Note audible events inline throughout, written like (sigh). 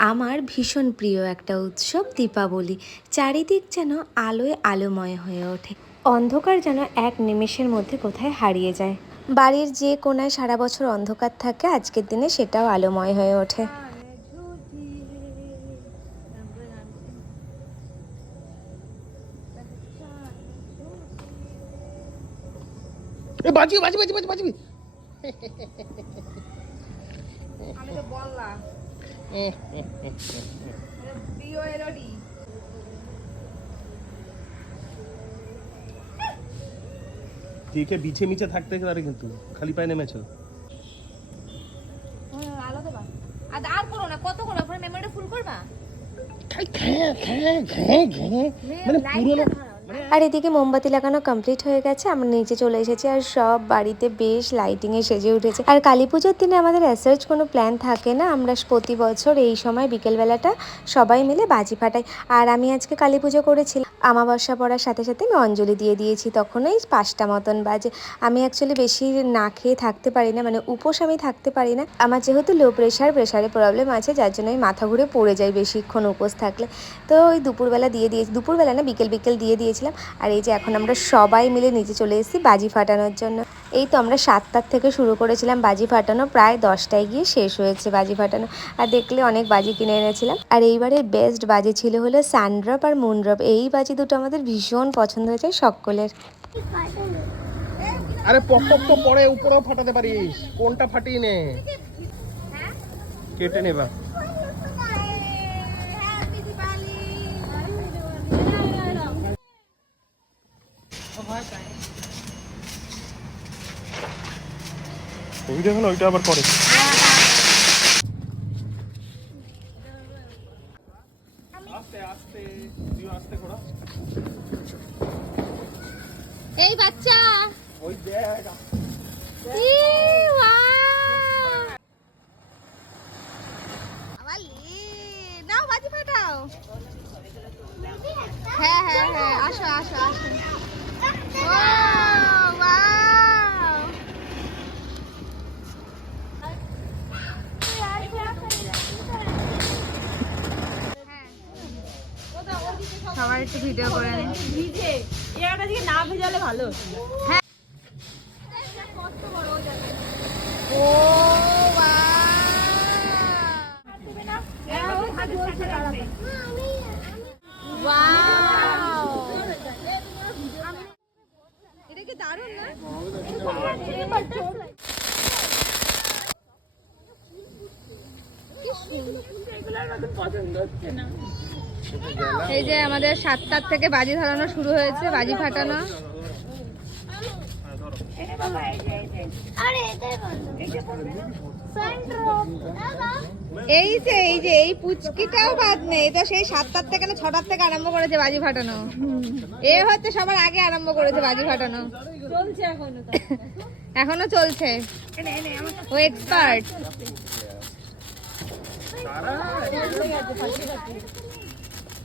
আমার ভীষণ প্রিয় একটা উৎসব দীপাবলি। চারিদিক যেন আলোয় আলোময় হয়ে ওঠে। অন্ধকার যেন এক নিমেষের মধ্যে কোথায় হারিয়ে যায়। বাড়ির যে কোনায় সারা বছর অন্ধকার থাকে আজকের দিনে সেটাও আলোময় হয়ে ওঠে। এ বাজি বাজি বাজি বাজি (laughs) বাজি আমি তো বললাম কেকে বিছে মিছে থাকতে পারে কিন্তু খালি পায়ে নেমেছ। আর করো না কত করো পরে মেমোরিটা ফুল করবা? মানে পুরোনো আর এদিকে মোমবাতি লাগানো কমপ্লিট হয়ে গেছে, আমরা নিচে চলে এসেছি আর সব বাড়িতে বেশ লাইটিংয়ে সেজে উঠেছে। আর কালী পুজোর দিনে আমাদের অ্যাসার্চ কোনো প্ল্যান থাকে না, আমরা প্রতি বছর এই সময় বিকেলবেলাটা সবাই মিলে বাজি ফাটাই। আর আমি আজকে কালী পুজো করেছিলাম, আমাবস্যা পড়ার সাথে সাথে আমি অঞ্জলি দিয়ে দিয়েছি, তখন তখনই পাঁচটা মতন বাজে। আমি অ্যাকচুয়ালি বেশি না খেয়ে থাকতে পারি না মানে উপোস আমি থাকতে পারি না। আমার যেহেতু লো প্রেশার প্রেশারের প্রবলেম আছে, যার জন্য আমি মাথা ঘুরে পড়ে যাই বেশিক্ষণ উপোস থাকলে। তো ওই দুপুরবেলা দিয়ে দিয়েছি দুপুরবেলা না, বিকেল বিকেল দিয়ে দিয়েছিলাম। আর এই যে এখন আমরা সবাই মিলে নিচে চলে এসেছি বাজি ফাটানোর জন্য। এই তো আমরা সাতটার থেকে শুরু করেছিলাম বাজি ফাটানো প্রায় দশটায় গিয়ে শেষ হয়েছে বাজি ফাটানো। আর দেখলে অনেক বাজি কিনে এনেছিলাম। আর এইবারের বেস্ট বাজি ছিল হলো সানড্রপ আর মুনড্রপ এই বাজি দুটো আমাদের ভীষণ পছন্দ হয়েছে সকলের। আরে পপ পপ তো পরে উপরেও ফাটাতে পারিস। কোনটা ফাটিয়ে নে? কেটে নেবা ওই দেখো না ওইটা আবার আস্তে এই বাচ্চা। ওই দেখ। নাও বাজি ফাটাও। হ্যাঁ হ্যাঁ হ্যাঁ আসো আসো আসো ও ওয়াও সবার একটু ভিডিও করে নিন। ভিজে। এরাটা দিকে না ভেজালে ভালো। ও ওয়াও। এটা কি দারুণ না। এই যে আমাদের সাতটার থেকে বাজি ধরানো শুরু হয়েছে, বাজি ফাটানো। এই যে এই যে, এই পুচকিটাও বাদ নেই তো সেই সাতটার থেকে না ছটার থেকে আরম্ভ করেছে বাজি ফাটানো। এ হচ্ছে সবার আগে আরম্ভ করেছে বাজি ফাটানো। এখনও চলছে। ও এক্সপার্ট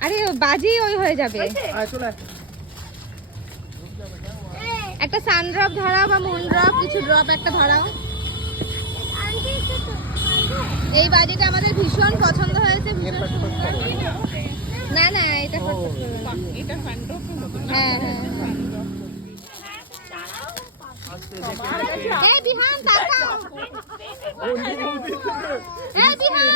আরে ও বাজি ওই হয়ে যাবে। আয় চলে আয়। একটা সান ড্রপ ধরাও বা মুন ড্রপ কিছু ড্রপ একটা ধরাও। এই বাজিটা আমাদের ভীষণ পছন্দ হয়েছে না না এটা এটা হ্যাঁ হ্যাঁ। বিহান বিহান!